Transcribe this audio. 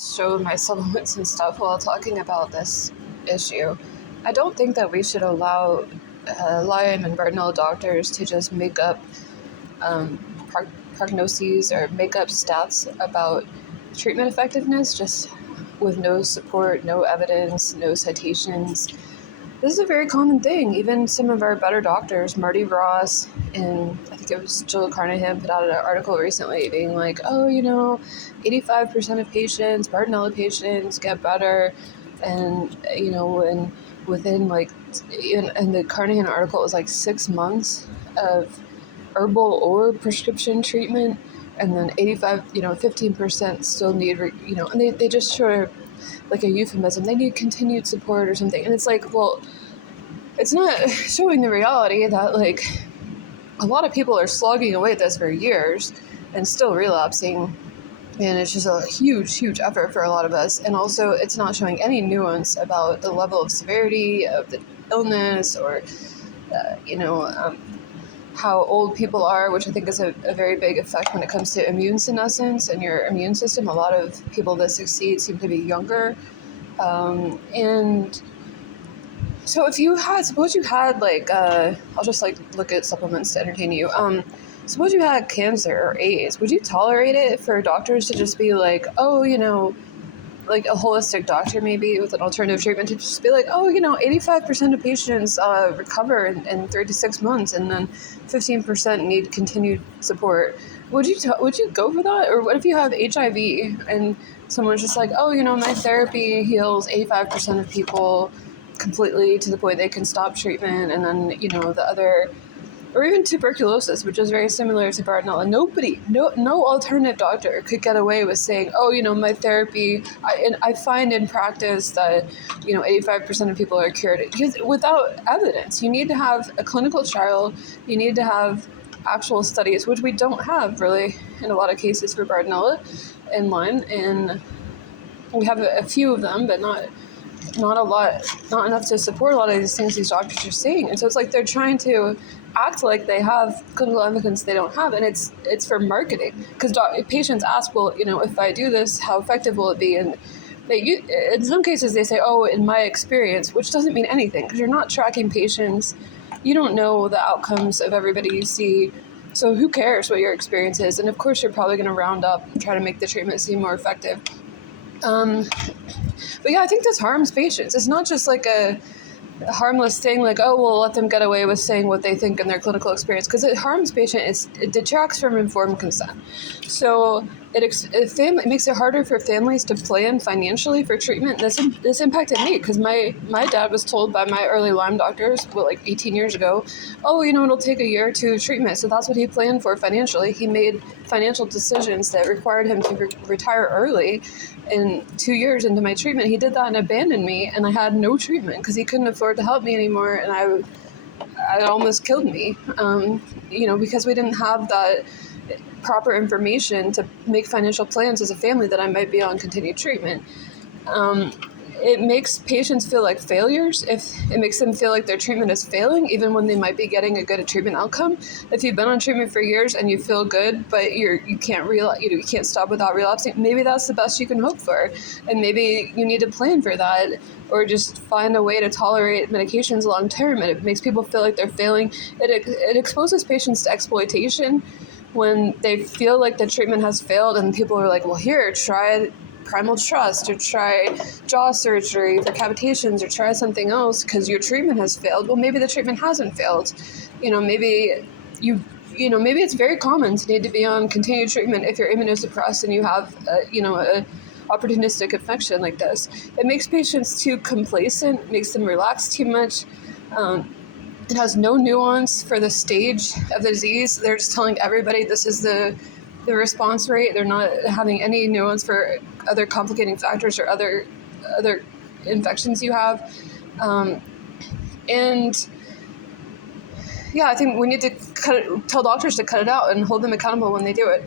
show my supplements and stuff while talking about this issue. I don't think that we should allow Lyme and Bartonella doctors to just make up prognoses or make up stats about treatment effectiveness just with no support, no evidence, no citations. This is a very common thing. Even some of our better doctors, Marty Ross and I think it was Jill Carnahan, put out an article recently being like, 85% of patients, Bartonella patients, get better. And, and within and the Carnahan article was 6 months of herbal or prescription treatment. And then 15% still need, and they just show like a euphemism. They need continued support or something. And it's like, well, it's not showing the reality that a lot of people are slogging away at this for years and still relapsing. And it's just a huge, huge effort for a lot of us. And also it's not showing any nuance about the level of severity of the illness or, how old people are, which I think is a very big effect when it comes to immune senescence and your immune system. A lot of people that succeed seem to be younger. And so suppose you had I'll just look at supplements to entertain you. Suppose you had cancer or AIDS, would you tolerate it for doctors to just be like a holistic doctor maybe with an alternative treatment to just be 85% of patients recover in 3 to 6 months and then 15% need continued support? Would you go for that? Or what if you have HIV and someone's just my therapy heals 85% of people completely to the point they can stop treatment, and then the other, or even tuberculosis, which is very similar to Bartonella. No alternative doctor could get away with saying, my therapy, I find in practice that, 85% of people are cured. Without evidence. You need to have a clinical trial. You need to have actual studies, which we don't have really in a lot of cases for Bartonella and Lyme. And we have a few of them, but not a lot, not enough to support a lot of these things these doctors are saying. And so it's like they're trying to act like they have clinical evidence they don't have, and it's for marketing. Because patients ask, well, if I do this, how effective will it be? And in some cases they say, in my experience, which doesn't mean anything because you're not tracking patients. You don't know the outcomes of everybody you see. So who cares what your experience is? And of course you're probably going to round up and try to make the treatment seem more effective. But yeah, I think this harms patients. It's not just like a harmless thing let them get away with saying what they think in their clinical experience, because it harms patients. It detracts from informed consent. So it makes it harder for families to plan financially for treatment. This impacted me because my dad was told by my early Lyme doctors 18 years ago, it'll take a year or two of treatment. So that's what he planned for financially. He made financial decisions that required him to retire early. And 2 years into my treatment, he did that and abandoned me, and I had no treatment because he couldn't afford to help me anymore, and it almost killed me, because we didn't have that proper information to make financial plans as a family that I might be on continued treatment. It makes patients feel like failures. If it makes them feel like their treatment is failing, even when they might be getting a good treatment outcome. If you've been on treatment for years and you feel good, but you can't stop without relapsing, maybe that's the best you can hope for, and maybe you need to plan for that, or just find a way to tolerate medications long term. And it makes people feel like they're failing. It exposes patients to exploitation when they feel like the treatment has failed, and people are like, well, here, try Primal Trust, or try jaw surgery for cavitations, or try something else because your treatment has failed. Well, maybe the treatment hasn't failed. Maybe maybe it's very common to need to be on continued treatment if you're immunosuppressed and you have a opportunistic infection like this. It makes patients too complacent, makes them relax too much. It has no nuance for the stage of the disease. They're just telling everybody this is the response rate. They're not having any nuance for other complicating factors or other infections you have. And yeah, I think we need to tell doctors to cut it out and hold them accountable when they do it.